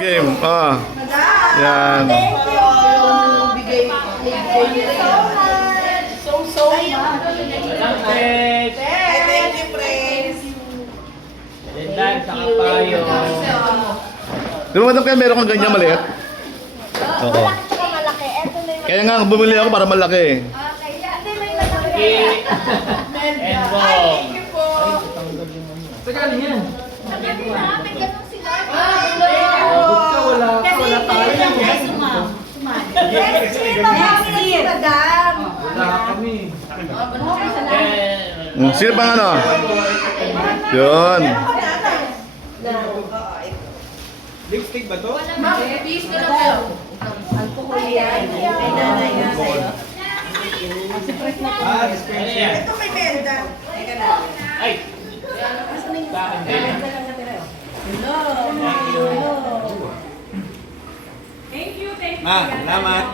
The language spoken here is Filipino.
Game. Yan. Thank you. Bigay niyo rin. So much. Thank you, friends. Dahil sa kapayo. Di ba madam kaya meron kang ganyan maliit? Oo. Malaki tsaka malaki. Ito na yung Kaya nga bumili ako para malaki. okay. Ito na yung malaki. And go. Thank you po. Tagal yan. Sabi na, may ganun sila. Wala Next year, mamami na si Madam. kami. Sino pang ano? Yun. Lipstick ba to? Peace ka na kayo. Ah, dispenser. Ito may benda. Teka na. Ay! Sa akin din. Hello. Ma, salamat.